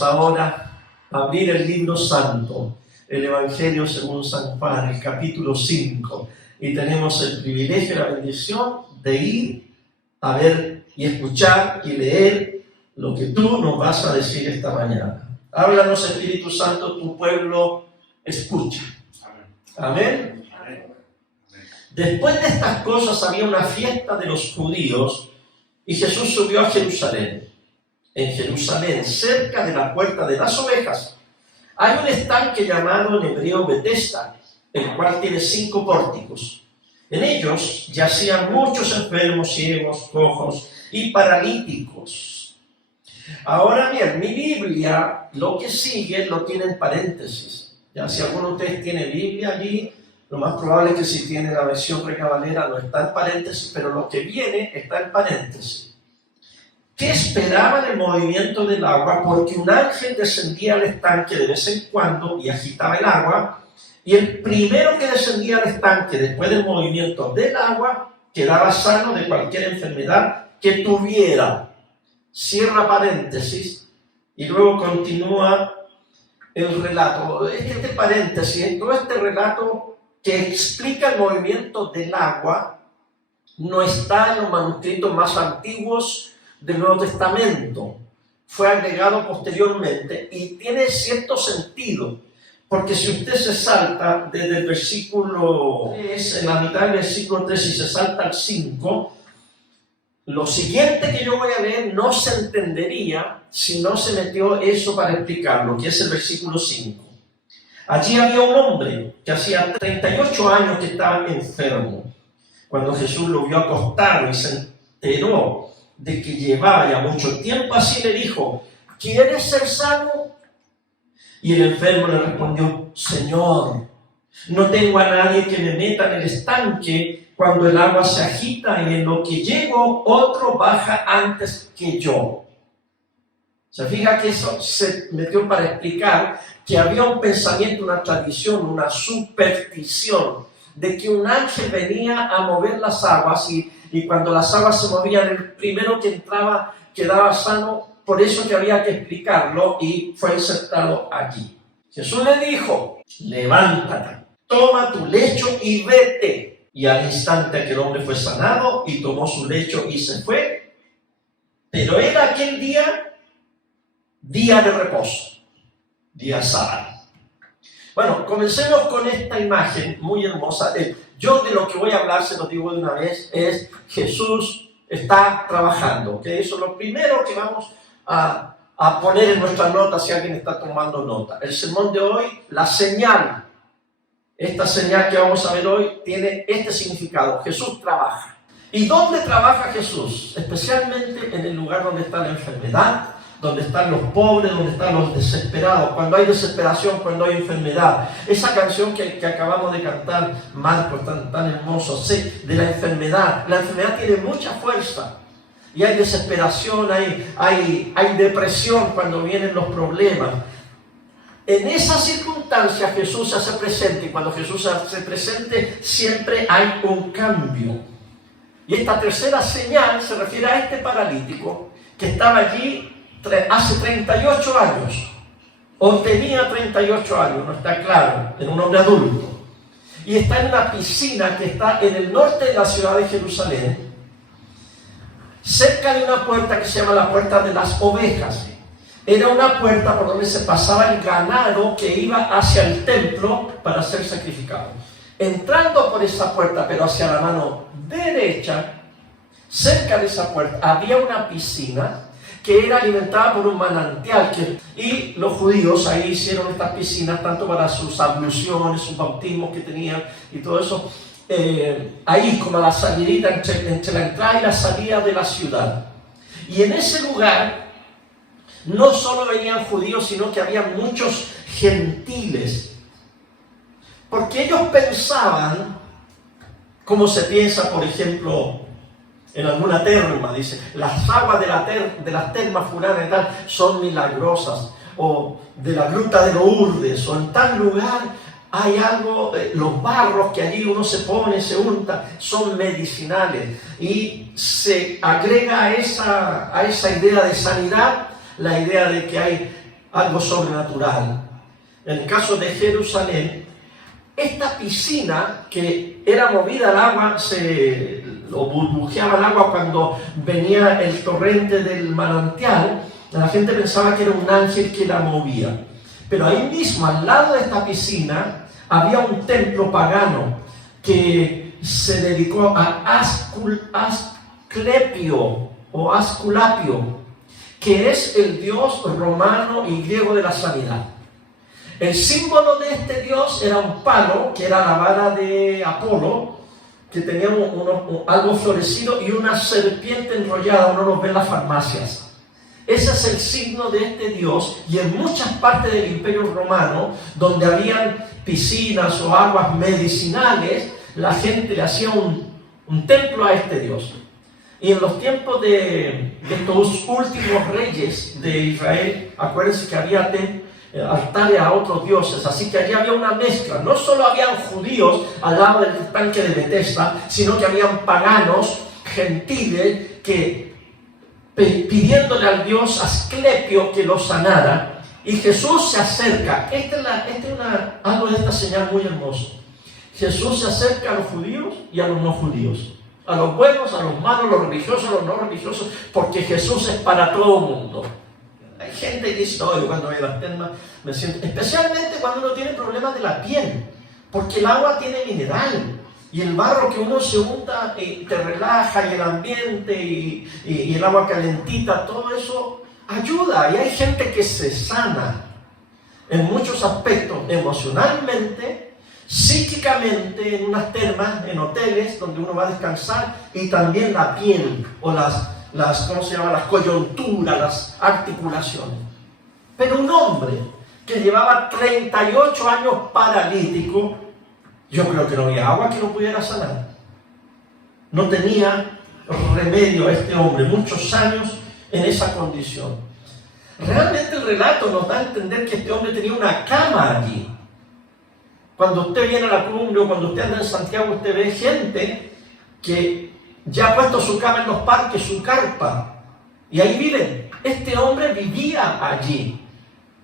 Vamos ahora a abrir el libro santo, el Evangelio según San Juan, el capítulo 5. Y tenemos el privilegio y la bendición de ir a ver y escuchar y leer lo que tú nos vas a decir esta mañana. Háblanos, Espíritu Santo, tu pueblo escucha. Amén. Después de estas cosas había una fiesta de los judíos y Jesús subió a Jerusalén. En Jerusalén, cerca de la puerta de las ovejas, hay un estanque llamado en hebreo Betesda, el cual tiene 5 pórticos. En ellos yacían muchos enfermos, ciegos, cojos y paralíticos. Ahora bien, mi Biblia, lo que sigue, lo tiene en paréntesis. Ya, si alguno de ustedes tiene Biblia allí, lo más probable es que si tiene la versión Reina Valera no está en paréntesis, pero lo que viene está en paréntesis. ¿Qué esperaban el movimiento del agua? Porque un ángel descendía al estanque de vez en cuando y agitaba el agua, y el primero que descendía al estanque después del movimiento del agua quedaba sano de cualquier enfermedad que tuviera. Cierra paréntesis y luego continúa el relato. Este paréntesis, todo este relato que explica el movimiento del agua, no está en los manuscritos más antiguos del Nuevo Testamento. Fue agregado posteriormente y tiene cierto sentido, porque si usted se salta desde el versículo 3, en la mitad del versículo 3, y se salta al 5, lo siguiente que yo voy a leer no se entendería si no se metió eso para explicarlo, que es el versículo 5. Allí había un hombre que hacía 38 años que estaba enfermo. Cuando Jesús lo vio acostado y se enteró de que llevaba ya mucho tiempo así, le dijo: ¿quieres ser sano? Y el enfermo le respondió: Señor, no tengo a nadie que me meta en el estanque cuando el agua se agita, y en lo que llego otro baja antes que yo. Se fija que eso se metió para explicar que había un pensamiento, una tradición, una superstición de que un ángel venía a mover las aguas y cuando las aguas se movían, el primero que entraba quedaba sano. Por eso que había que explicarlo y fue insertado aquí. Jesús le dijo: levántate, toma tu lecho y vete. Y al instante aquel hombre fue sanado y tomó su lecho y se fue. Pero era aquel día de reposo, día sábado. Bueno, comencemos con esta imagen muy hermosa. Yo de lo que voy a hablar, se lo digo de una vez, es Jesús está trabajando. ¿Okay? Eso es lo primero que vamos a poner en nuestras notas si alguien está tomando nota. El sermón de hoy, la señal, esta señal que vamos a ver hoy, tiene este significado: Jesús trabaja. ¿Y dónde trabaja Jesús? Especialmente en el lugar donde está la enfermedad, donde están los pobres, donde están los desesperados, cuando hay desesperación, cuando hay enfermedad. Esa canción que acabamos de cantar, Marcos, tan hermoso, sí, de la enfermedad. La enfermedad tiene mucha fuerza y hay desesperación, hay depresión cuando vienen los problemas. En esas circunstancias Jesús se hace presente, y cuando Jesús se hace presente siempre hay un cambio. Y esta tercera señal se refiere a este paralítico que estaba allí hace 38 años, o tenía 38 años, no está claro, era un hombre adulto, y está en una piscina que está en el norte de la ciudad de Jerusalén, cerca de una puerta que se llama la puerta de las ovejas. Era una puerta por donde se pasaba el ganado que iba hacia el templo para ser sacrificado. Entrando por esa puerta, pero hacia la mano derecha, cerca de esa puerta, había una piscina que era alimentada por un manantial, y los judíos ahí hicieron estas piscinas tanto para sus abluciones, sus bautismos que tenían y todo eso, ahí como la salidita entre la entrada y la salida de la ciudad. Y en ese lugar no solo venían judíos, sino que había muchos gentiles, porque ellos pensaban, como se piensa por ejemplo en alguna terma, dice, las aguas de las termas fulanas y tal son milagrosas, o de la gruta de Lourdes, o en tal lugar hay algo, los barros que allí uno se pone, se unta, son medicinales, y se agrega a esa idea de sanidad la idea de que hay algo sobrenatural. En el caso de Jerusalén, esta piscina que era movida al agua, o burbujeaba el agua cuando venía el torrente del manantial, la gente pensaba que era un ángel que la movía. Pero ahí mismo, al lado de esta piscina, había un templo pagano que se dedicó a Asclepio o Asculapio, que es el dios romano y griego de la sanidad. El símbolo de este dios era un palo, que era la vara de Apolo, que tenía algo florecido y una serpiente enrollada, uno lo ve en las farmacias. Ese es el signo de este dios, y en muchas partes del Imperio Romano, donde habían piscinas o aguas medicinales, la gente le hacía un templo a este dios. Y en los tiempos de estos últimos reyes de Israel, acuérdense que había altares a otros dioses, así que allí había una mezcla. No solo habían judíos al lado del tanque de Betesda, sino que habían paganos, gentiles, que pidiéndole al dios Asclepio que los sanara. Y Jesús se acerca. Algo de esta señal muy hermoso. Jesús se acerca a los judíos y a los no judíos, a los buenos, a los malos, a los religiosos, a los no religiosos, porque Jesús es para todo el mundo. Hay gente que dice, no, yo cuando veo las piernas me siento, especialmente cuando uno tiene problemas de la piel, porque el agua tiene mineral, y el barro que uno se unta te relaja, y el ambiente, y el agua calentita, todo eso ayuda, y hay gente que se sana en muchos aspectos, emocionalmente, psíquicamente, en unas termas, en hoteles donde uno va a descansar, y también la piel o ¿cómo se llama? Las coyunturas, las articulaciones. Pero un hombre que llevaba 38 años paralítico, yo creo que no había agua que lo pudiera sanar. No tenía remedio a este hombre, muchos años en esa condición. Realmente el relato nos da a entender que este hombre tenía una cama allí. Cuando usted viene a la cumbre o cuando usted anda en Santiago, usted ve gente que ya ha puesto su cama en los parques, su carpa, y ahí viven. Este hombre vivía allí,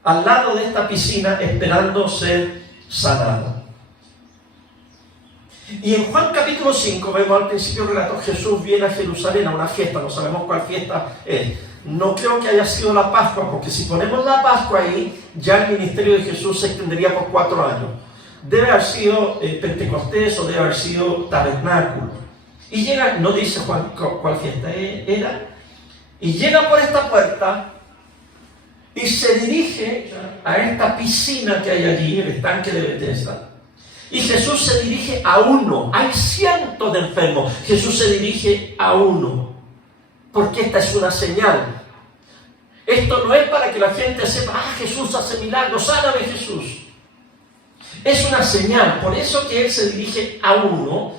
al lado de esta piscina, esperando ser sanado. Y en Juan capítulo 5, vemos al principio del relato, Jesús viene a Jerusalén a una fiesta, no sabemos cuál fiesta es. No creo que haya sido la Pascua, porque si ponemos la Pascua ahí, ya el ministerio de Jesús se extendería por 4 años. Debe haber sido Pentecostés o debe haber sido Tabernáculo. Y llega, no dice Juan cuál fiesta era, y llega por esta puerta y se dirige a esta piscina que hay allí, el estanque de Betesda. Y Jesús se dirige a uno. Hay cientos de enfermos. Jesús se dirige a uno, porque esta es una señal. Esto no es para que la gente sepa, Jesús hace milagros, sáname Jesús. Es una señal, por eso que Él se dirige a uno.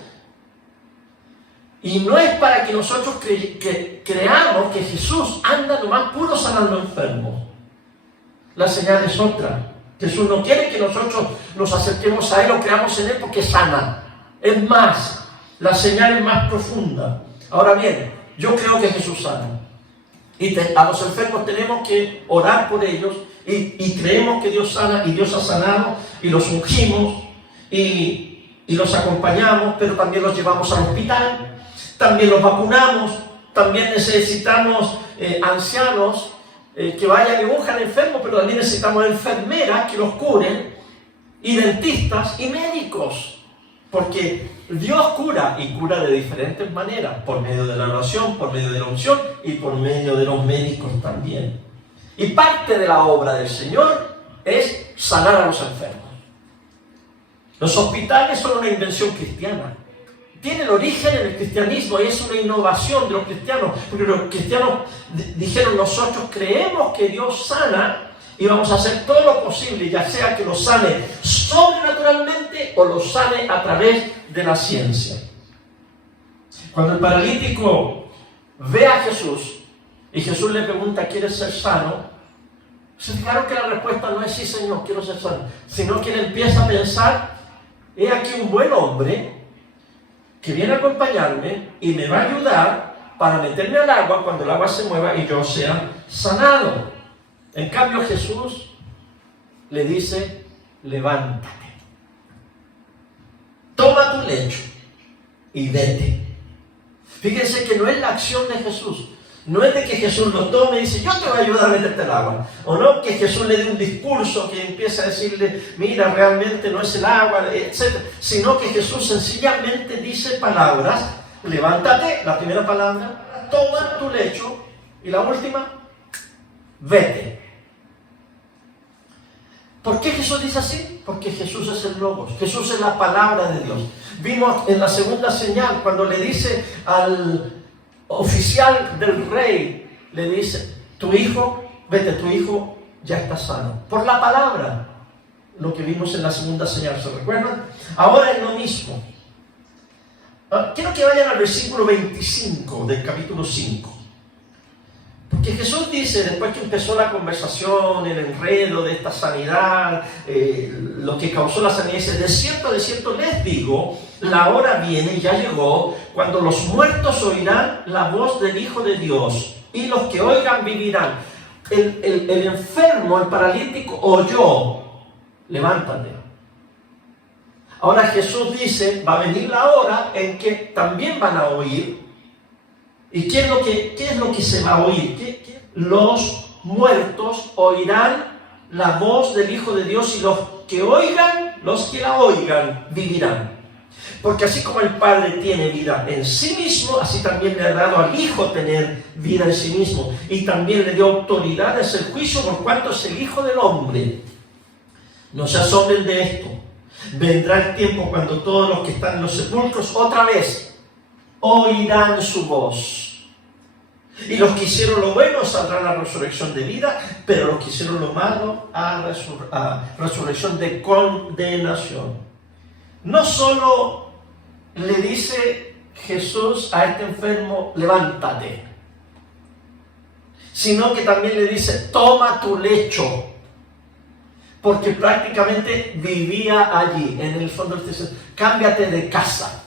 Y no es para que nosotros creamos que Jesús anda nomás puro sanando enfermos. La señal es otra. Jesús no quiere que nosotros nos acerquemos a Él o creamos en Él porque sana. Es más, la señal es más profunda. Ahora bien, yo creo que Jesús sana. Y a los enfermos tenemos que orar por ellos y creemos que Dios sana y Dios ha sanado y los ungimos y los acompañamos, pero también los llevamos al hospital. También los vacunamos, también necesitamos ancianos que vayan y unjan enfermos, pero también necesitamos enfermeras que los curen, y dentistas y médicos, porque Dios cura y cura de diferentes maneras, por medio de la oración, por medio de la unción y por medio de los médicos también. Y parte de la obra del Señor es sanar a los enfermos. Los hospitales son una invención cristiana. Tienen origen en el cristianismo y es una innovación de los cristianos, porque los cristianos dijeron, nosotros creemos que Dios sana y vamos a hacer todo lo posible, ya sea que lo sane sobrenaturalmente o lo sane a través de la ciencia. Cuando el paralítico ve a Jesús y Jesús le pregunta, ¿quieres ser sano? Claro que la respuesta no es sí, Señor, quiero ser sano, sino que él empieza a pensar, he aquí un buen hombre que viene a acompañarme y me va a ayudar para meterme al agua cuando el agua se mueva y yo sea sanado. En cambio Jesús le dice, levántate, toma tu lecho y vete. Fíjense que no es la acción de Jesús. No es de que Jesús lo tome y dice, yo te voy a ayudar a meterte al agua. O no que Jesús le dé un discurso que empieza a decirle, mira, realmente no es el agua, etc. Sino que Jesús sencillamente dice palabras, levántate, la primera palabra, toma tu lecho, y la última, vete. ¿Por qué Jesús dice así? Porque Jesús es el Logos, Jesús es la palabra de Dios. Vimos en la segunda señal, cuando le dice al oficial del rey, le dice, tu hijo, vete, tu hijo ya está sano. Por la palabra, lo que vimos en la segunda señal, ¿se recuerdan? Ahora es lo mismo. Quiero que vayan al versículo 25 del capítulo 5. Porque Jesús dice, después que empezó la conversación, el enredo de esta sanidad, lo que causó la sanidad, dice, de cierto les digo, la hora viene y ya llegó, cuando los muertos oirán la voz del Hijo de Dios, y los que oigan vivirán. El enfermo, el paralítico, oyó, levántate. Ahora Jesús dice, va a venir la hora en que también van a oír. ¿Y qué es lo que se va a oír? Los muertos oirán la voz del Hijo de Dios, y los que la oigan, vivirán. Porque así como el Padre tiene vida en sí mismo, así también le ha dado al Hijo tener vida en sí mismo. Y también le dio autoridad a hacer juicio por cuanto es el Hijo del Hombre. No se asombren de esto. Vendrá el tiempo cuando todos los que están en los sepulcros otra vez oirán su voz. Y los que hicieron lo bueno saldrán a la resurrección de vida, pero los que hicieron lo malo a resurrección de condenación. No solo le dice Jesús a este enfermo, levántate, sino que también le dice, toma tu lecho, porque prácticamente vivía allí. En el fondo dice, cámbiate de casa.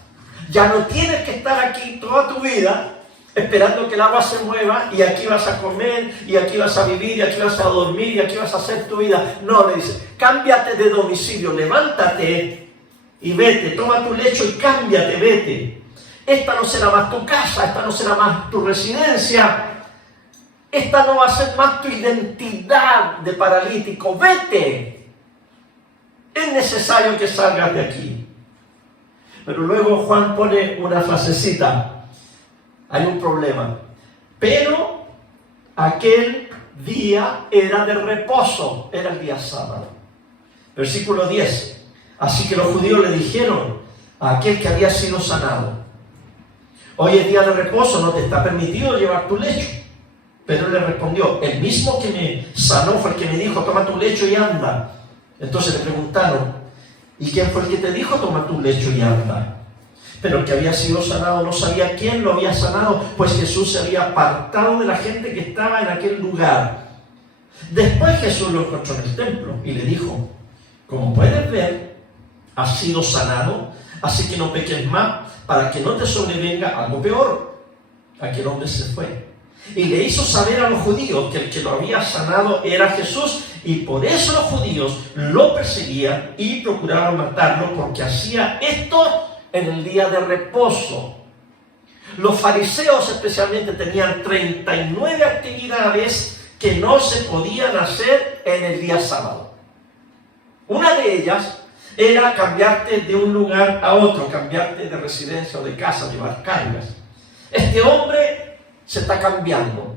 Ya no tienes que estar aquí toda tu vida esperando que el agua se mueva y aquí vas a comer y aquí vas a vivir y aquí vas a dormir y aquí vas a hacer tu vida. No, le dice, cámbiate de domicilio, levántate y vete, toma tu lecho y cámbiate, vete. Esta no será más tu casa, esta no será más tu residencia, esta no va a ser más tu identidad de paralítico, vete. Es necesario que salgas de aquí. Pero luego Juan pone una frasecita. Hay un problema. Pero aquel día era de reposo, era el día sábado. Versículo 10. Así que los judíos le dijeron a aquel que había sido sanado, hoy es día de reposo, no te está permitido llevar tu lecho. Pero él le respondió, el mismo que me sanó fue el que me dijo, toma tu lecho y anda. Entonces le preguntaron, ¿y quién fue el que te dijo, toma tu lecho y anda? Pero el que había sido sanado no sabía quién lo había sanado, pues Jesús se había apartado de la gente que estaba en aquel lugar. Después Jesús lo encontró en el templo y le dijo, como puedes ver, has sido sanado, así que no peques más, para que no te sobrevenga algo peor. Aquel hombre se fue y le hizo saber a los judíos que el que lo había sanado era Jesús, y por eso los judíos lo perseguían y procuraban matarlo, porque hacía esto en el día de reposo. Los fariseos especialmente tenían 39 actividades que no se podían hacer en el día sábado. Una de ellas era cambiarte de un lugar a otro, cambiarte de residencia o de casa, llevar cargas. Este hombre se está cambiando.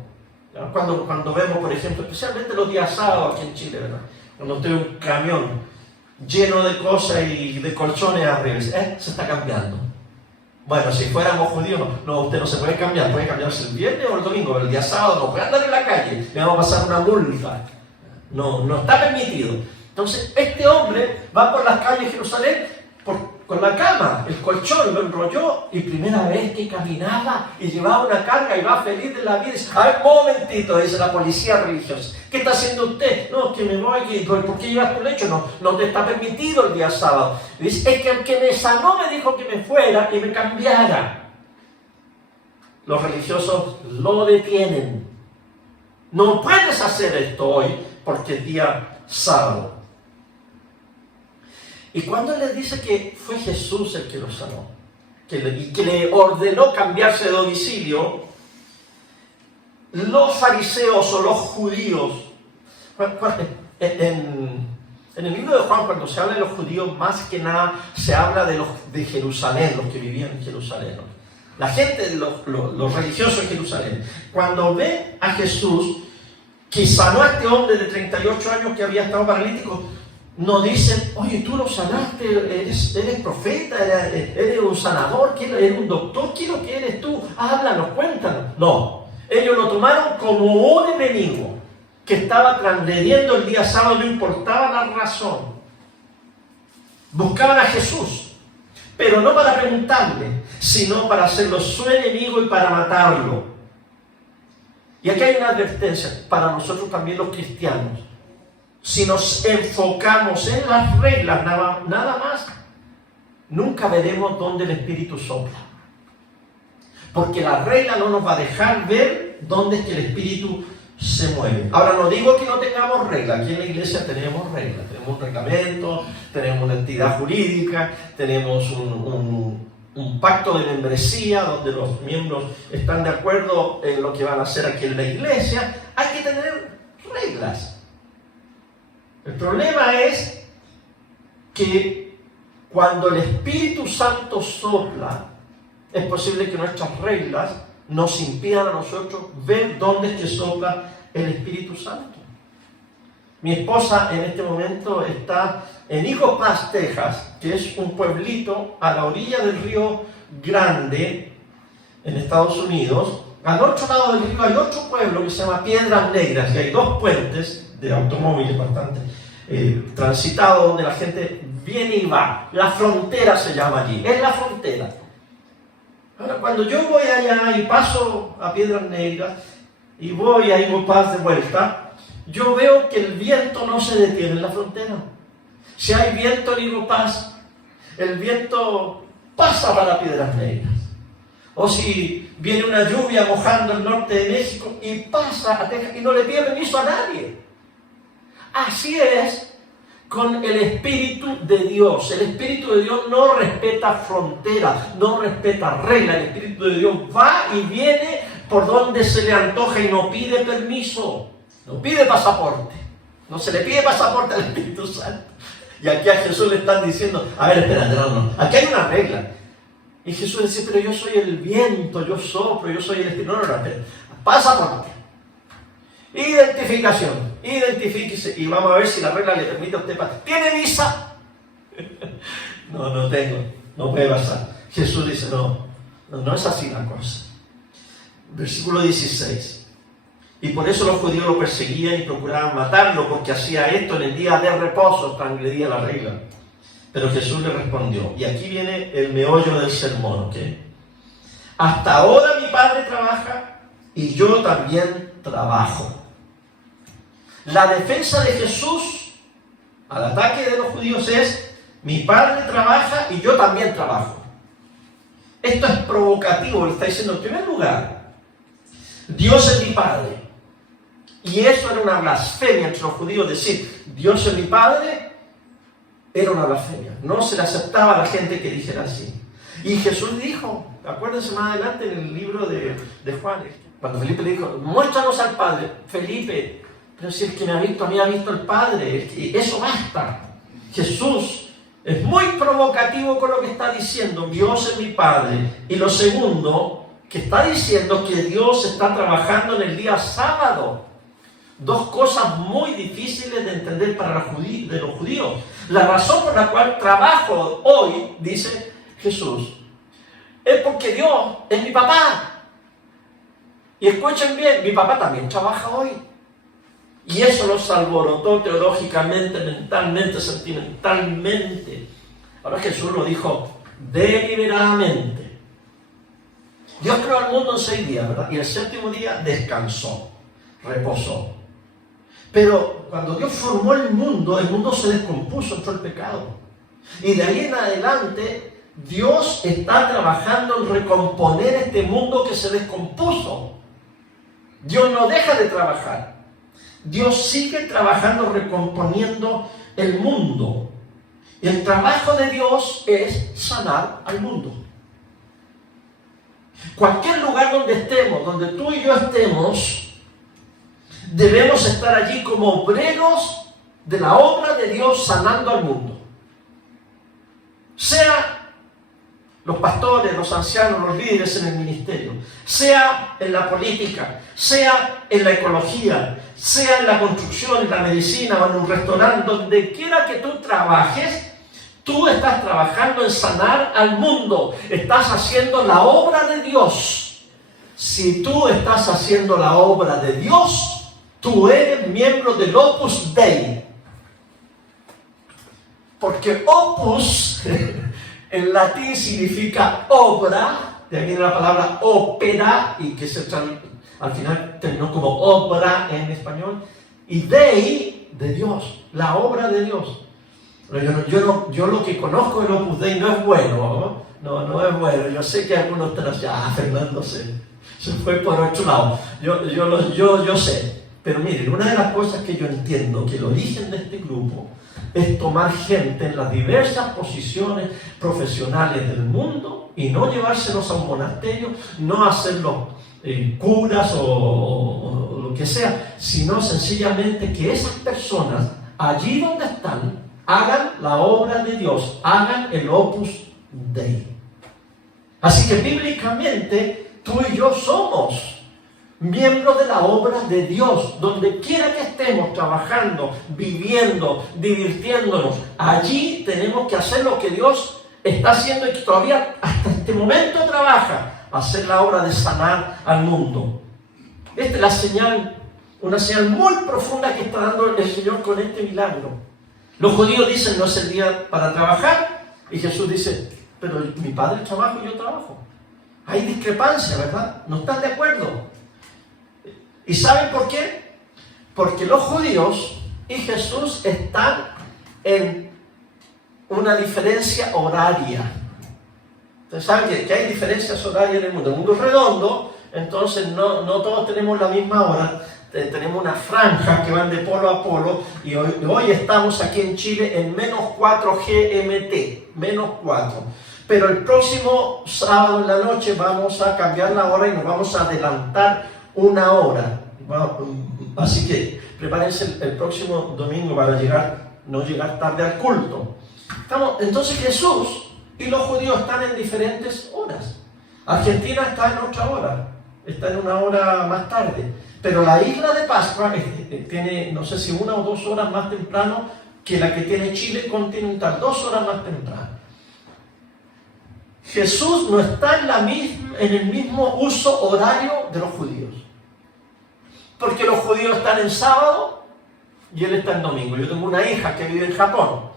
Cuando vemos, por ejemplo, especialmente los días sábados aquí en Chile, ¿verdad? Cuando tengo un camión lleno de cosas y de colchones arriba, se está cambiando. Bueno, si fuéramos judíos, no, usted no se puede cambiar, puede cambiarse el viernes o el domingo, pero el día sábado no puede andar en la calle, le vamos a pasar una multa. No está permitido. Entonces, este hombre va por las calles de Jerusalén con la cama, el colchón, lo enrolló, y primera vez que caminaba y llevaba una carga y va feliz de la vida. Dice, a ver, un momentito, dice la policía religiosa, ¿qué está haciendo usted? No, que me voy, ¿por qué llevas tu lecho? No te está permitido el día sábado. Dice, es que el que me sanó me dijo que me fuera y me cambiara. Los religiosos lo detienen No puedes hacer esto hoy porque es día sábado. Y cuando les dice que fue Jesús el que lo sanó, y que le ordenó cambiarse de domicilio, los fariseos o los judíos, en el libro de Juan, cuando se habla de los judíos, más que nada se habla de Jerusalén, los que vivían en Jerusalén. La gente, los religiosos en Jerusalén, cuando ven a Jesús, que sanó a este hombre de 38 años que había estado paralítico, no dicen, oye, tú lo sanaste, eres profeta, eres un sanador, eres un doctor, ¿qué es lo que eres tú? Háblanos, cuéntanos. No, ellos lo tomaron como un enemigo que estaba transgrediendo el día sábado, no importaba la razón. Buscaban a Jesús, pero no para preguntarle, sino para hacerlo su enemigo y para matarlo. Y aquí hay una advertencia para nosotros también los cristianos. Si nos enfocamos en las reglas nada más, nunca veremos dónde el Espíritu sopla. Porque la regla no nos va a dejar ver dónde es que el Espíritu se mueve. Ahora, no digo que no tengamos reglas. Aquí en la iglesia tenemos reglas. Tenemos un reglamento, tenemos una entidad jurídica, tenemos un pacto de membresía donde los miembros están de acuerdo en lo que van a hacer aquí en la iglesia. Hay que tener reglas. El problema es que cuando el Espíritu Santo sopla, es posible que nuestras reglas nos impidan a nosotros ver dónde es que sopla el Espíritu Santo. Mi esposa en este momento está en Eagle Pass, Texas, que es un pueblito a la orilla del Río Grande, en Estados Unidos. Al otro lado del río hay otro pueblo que se llama Piedras Negras, y hay dos puentes de automóviles bastante transitados donde la gente viene y va. La frontera se llama allí, es la frontera. Ahora, cuando yo voy allá y paso a Piedras Negras y voy a Eagle Pass de vuelta, yo veo que el viento no se detiene en la frontera. Si hay viento en Eagle Pass, el viento pasa para Piedras Negras. O si viene una lluvia mojando el norte de México y pasa a Texas y no le pide permiso a nadie. Así es con el Espíritu de Dios. El Espíritu de Dios no respeta fronteras, no respeta reglas. El Espíritu de Dios va y viene por donde se le antoja y no pide permiso, no pide pasaporte. No se le pide pasaporte al Espíritu Santo. Y aquí a Jesús le están diciendo, a ver, espérate, no, aquí hay una regla. Y Jesús dice, pero yo soy el viento, yo soplo, yo soy el Espíritu. No, espérate, pasaporte. Identificación, identifíquese y vamos a ver si la regla le permite a usted pasar. ¿Tiene visa? No tengo, no puede pasar. Jesús dice, no es así la cosa. Versículo 16. Y por eso los judíos lo perseguían y procuraban matarlo, porque hacía esto en el día de reposo, transgredía la regla. Pero Jesús le respondió, y aquí viene el meollo del sermón, ¿ok? Hasta ahora mi Padre trabaja y yo también trabajo. La defensa de Jesús al ataque de los judíos es, mi Padre trabaja y yo también trabajo. Esto es provocativo, le está diciendo en primer lugar, Dios es mi Padre. Y eso era una blasfemia entre los judíos, decir, Dios es mi Padre, era una blasfemia. No se le aceptaba a la gente que dijera así. Y Jesús dijo, acuérdense más adelante en el libro de Juan, cuando Felipe le dijo, muéstranos al Padre. Felipe, pero si el que me ha visto a mí ha visto al Padre, eso basta. Jesús es muy provocativo con lo que está diciendo, Dios es mi Padre. Y lo segundo, que está diciendo que Dios está trabajando en el día sábado. Dos cosas muy difíciles de entender para los judíos. La razón por la cual trabajo hoy, dice Jesús, es porque Dios es mi papá. Y escuchen bien, mi papá también trabaja hoy. Y eso los alborotó teológicamente, mentalmente, sentimentalmente. Ahora Jesús lo dijo deliberadamente. Dios creó al mundo en 6 días, ¿verdad? Y el 7º día descansó, reposó. Pero cuando Dios formó el mundo se descompuso, entró el pecado. Y de ahí en adelante, Dios está trabajando en recomponer este mundo que se descompuso. Dios no deja de trabajar. Dios sigue trabajando, recomponiendo el mundo. Y el trabajo de Dios es sanar al mundo. Cualquier lugar donde estemos, donde tú y yo estemos, debemos estar allí como obreros de la obra de Dios sanando al mundo. Sea los pastores, los ancianos, los líderes en el ministerio, sea en la política, sea en la ecología, sea en la construcción, en la medicina o en un restaurante, donde quiera que tú trabajes, tú estás trabajando en sanar al mundo, estás haciendo la obra de Dios. Si tú estás haciendo la obra de Dios, tú eres miembro del Opus Dei. Porque opus en latín significa obra, de ahí viene la palabra ópera, y que al final terminó como obra en español, y Dei, de Dios, la obra de Dios. Yo lo que conozco del Opus Dei no es bueno, no es bueno. Yo sé que algunos están así, Fernando se fue por otro lado. Yo sé. Pero miren, una de las cosas que yo entiendo, que el origen de este grupo es tomar gente en las diversas posiciones profesionales del mundo y no llevárselos a un monasterio, no hacerlos curas o lo que sea, sino sencillamente que esas personas, allí donde están, hagan la obra de Dios, hagan el Opus Dei. Así que bíblicamente tú y yo somos miembros de la obra de Dios. Donde quiera que estemos trabajando, viviendo, divirtiéndonos, allí tenemos que hacer lo que Dios está haciendo y que todavía hasta este momento trabaja, hacer la obra de sanar al mundo. Esta es la señal, una señal muy profunda que está dando el Señor con este milagro. Los judíos dicen, no es el día para trabajar, y Jesús dice, pero mi padre trabaja y yo trabajo. Hay discrepancia, ¿verdad? No están de acuerdo. ¿Y saben por qué? Porque los judíos y Jesús están en una diferencia horaria. Ustedes saben que hay diferencias horarias en el mundo. El mundo es redondo, entonces no todos tenemos la misma hora. Tenemos una franja que van de polo a polo, y hoy estamos aquí en Chile en -4 GMT, -4. Pero el próximo sábado en la noche vamos a cambiar la hora y nos vamos a adelantar una hora. Así que prepárense el próximo domingo para no llegar tarde al culto. Entonces Jesús y los judíos están en diferentes horas. Argentina está en otra hora, está en una hora más tarde. Pero la isla de Pascua tiene, no sé si 1 o 2 horas más temprano que la que tiene Chile continental, 2 horas más temprano. Jesús no está en el mismo uso horario de los judíos. Porque los judíos están en sábado y él está en domingo. Yo tengo una hija que vive en Japón.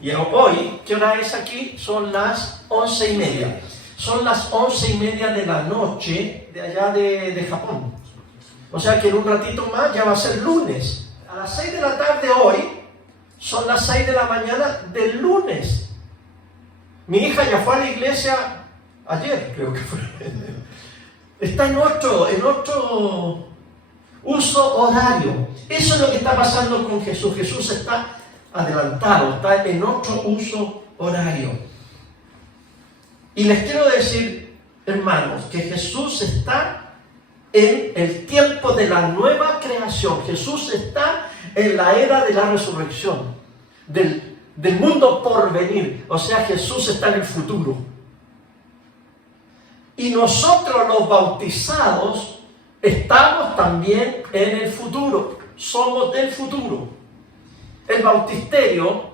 Y hoy, ¿qué hora es aquí? Son las 11:30. Son las 11:30 de la noche de allá de Japón. O sea que en un ratito más ya va a ser lunes. A las 6 de la tarde hoy, son las 6 de la mañana del lunes. Mi hija ya fue a la iglesia ayer, creo que fue. Está en otro uso horario. Eso es lo que está pasando con Jesús. Jesús está adelantado, está en otro uso horario. Y les quiero decir, hermanos, que Jesús está en el tiempo de la nueva creación. Jesús está en la era de la resurrección, del mundo por venir. O sea, Jesús está en el futuro. Y nosotros los bautizados estamos también en el futuro. Somos del futuro. El bautisterio,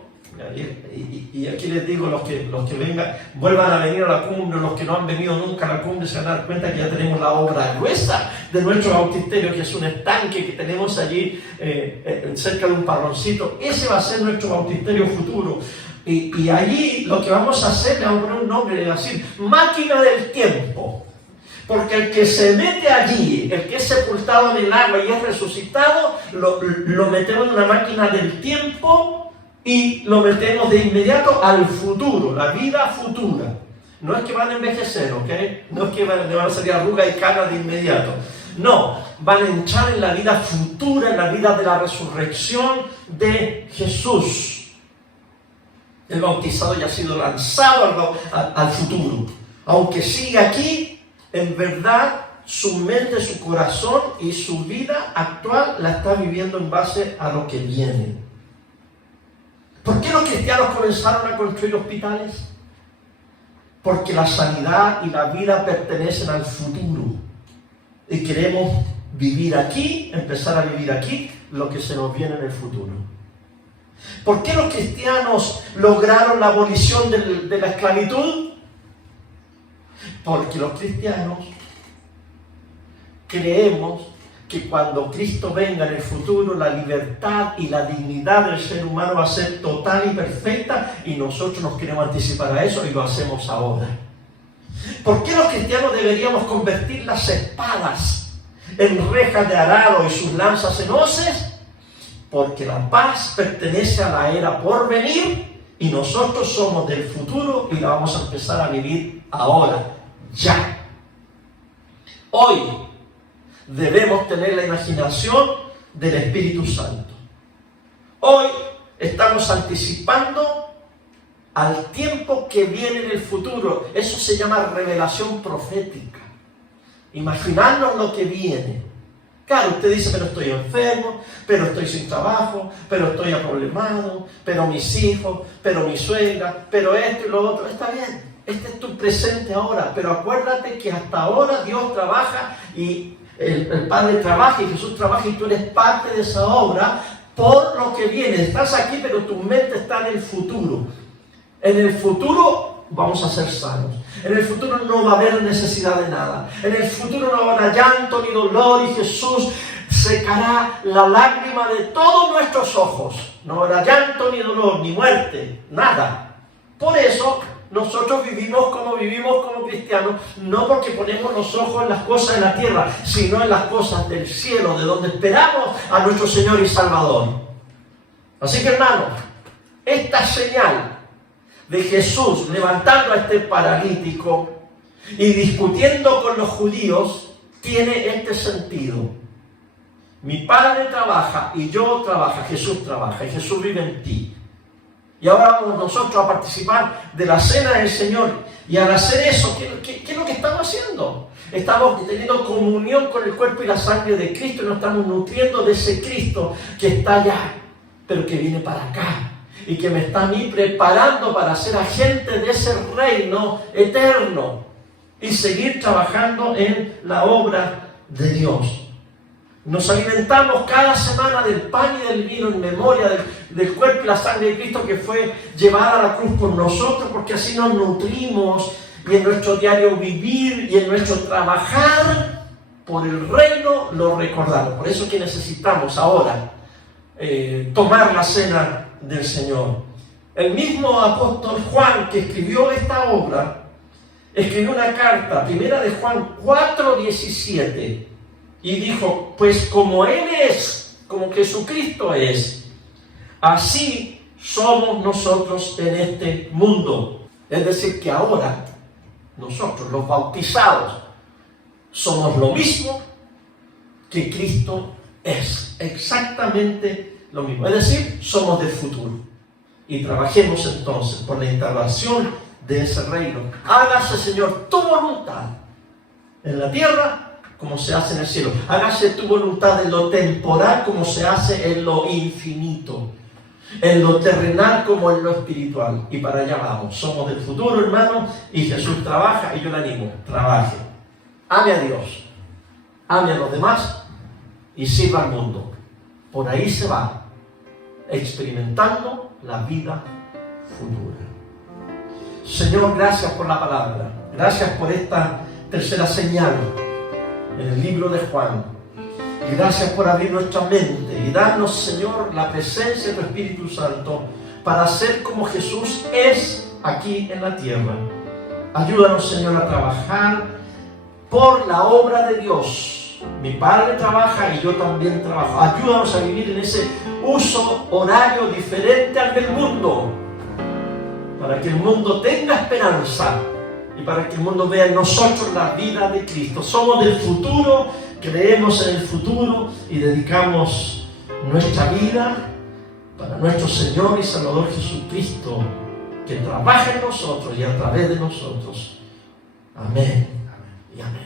y aquí les digo, los que vengan, vuelvan a venir a la cumbre, los que no han venido nunca a la cumbre se van a dar cuenta que ya tenemos la obra gruesa de nuestro bautisterio, que es un estanque que tenemos allí cerca de un parroncito. Ese va a ser nuestro bautisterio futuro. Y allí lo que vamos a hacer, le vamos a poner un nombre, le vamos a decir máquina del tiempo. Porque el que se mete allí, el que es sepultado en el agua y es resucitado, lo metemos en una máquina del tiempo y lo metemos de inmediato al futuro, la vida futura. No es que van a envejecer, ¿ok? No es que van a salir arrugas y canas de inmediato. No, van a entrar en la vida futura, en la vida de la resurrección de Jesús. El bautizado ya ha sido lanzado al futuro. Aunque sigue aquí, en verdad, su mente, su corazón y su vida actual la está viviendo en base a lo que viene. ¿Por qué los cristianos comenzaron a construir hospitales? Porque la sanidad y la vida pertenecen al futuro. Y queremos vivir aquí, empezar a vivir aquí, lo que se nos viene en el futuro. ¿Por qué los cristianos lograron la abolición de la esclavitud? Porque los cristianos creemos que cuando Cristo venga en el futuro, la libertad y la dignidad del ser humano va a ser total y perfecta, y nosotros nos queremos anticipar a eso y lo hacemos ahora. ¿Por qué los cristianos deberíamos convertir las espadas en rejas de arado y sus lanzas en hoces? Porque la paz pertenece a la era por venir y nosotros somos del futuro y la vamos a empezar a vivir ahora, ya. Hoy debemos tener la imaginación del Espíritu Santo. Hoy estamos anticipando al tiempo que viene en el futuro. Eso se llama revelación profética. Imaginarnos lo que viene. Claro, usted dice, pero estoy enfermo, pero estoy sin trabajo, pero estoy aproblemado, pero mis hijos, pero mi suegra, pero esto y lo otro. Está bien, este es tu presente ahora, pero acuérdate que hasta ahora Dios trabaja y el Padre trabaja y Jesús trabaja y tú eres parte de esa obra por lo que viene. Estás aquí, pero tu mente está en el futuro. En el futuro vamos a ser sanos. En el futuro no va a haber necesidad de nada. En el futuro no habrá llanto ni dolor y Jesús secará la lágrima de todos nuestros ojos. No habrá llanto ni dolor ni muerte, nada. Por eso nosotros vivimos como cristianos, no porque ponemos los ojos en las cosas de la tierra, sino en las cosas del cielo, de donde esperamos a nuestro Señor y Salvador. Así que, hermanos, esta señal de Jesús levantando a este paralítico y discutiendo con los judíos tiene este sentido. Mi Padre trabaja y yo trabajo, Jesús trabaja y Jesús vive en ti. Y ahora vamos nosotros a participar de la cena del Señor. Y al hacer eso, ¿qué es lo que estamos haciendo? Estamos teniendo comunión con el cuerpo y la sangre de Cristo y nos estamos nutriendo de ese Cristo que está allá, pero que viene para acá. Y que me está a mí preparando para ser agente de ese reino eterno y seguir trabajando en la obra de Dios. Nos alimentamos cada semana del pan y del vino en memoria del cuerpo y la sangre de Cristo que fue llevada a la cruz por nosotros, porque así nos nutrimos y en nuestro diario vivir y en nuestro trabajar por el reino lo recordamos. Por eso que necesitamos ahora tomar la cena del Señor. El mismo apóstol Juan, que escribió esta obra, escribió una carta, primera de Juan 4:17, y dijo, pues como Él es, como Jesucristo es, así somos nosotros en este mundo. Es decir, que ahora nosotros, los bautizados, somos lo mismo que Cristo es, exactamente lo mismo. Es decir, somos del futuro. Y trabajemos entonces por la instalación de ese reino. Hágase, Señor, tu voluntad en la tierra como se hace en el cielo. Hágase tu voluntad en lo temporal como se hace en lo infinito. En lo terrenal como en lo espiritual. Y para allá vamos. Somos del futuro, hermano, y Jesús trabaja y yo le animo. Trabaje. Ame a Dios. Ame a los demás y sirva al mundo. Por ahí se va experimentando la vida futura. Señor, gracias por la palabra. Gracias por esta tercera señal en el libro de Juan. Y gracias por abrir nuestra mente y darnos, Señor, la presencia de tu Espíritu Santo para ser como Jesús es aquí en la tierra. Ayúdanos, Señor, a trabajar por la obra de Dios. Mi Padre trabaja y yo también trabajo. Ayúdanos a vivir en ese uso horario diferente al del mundo, para que el mundo tenga esperanza y para que el mundo vea en nosotros la vida de Cristo. Somos del futuro, creemos en el futuro y dedicamos nuestra vida para nuestro Señor y Salvador Jesucristo, que trabaja en nosotros y a través de nosotros. Amén y amén.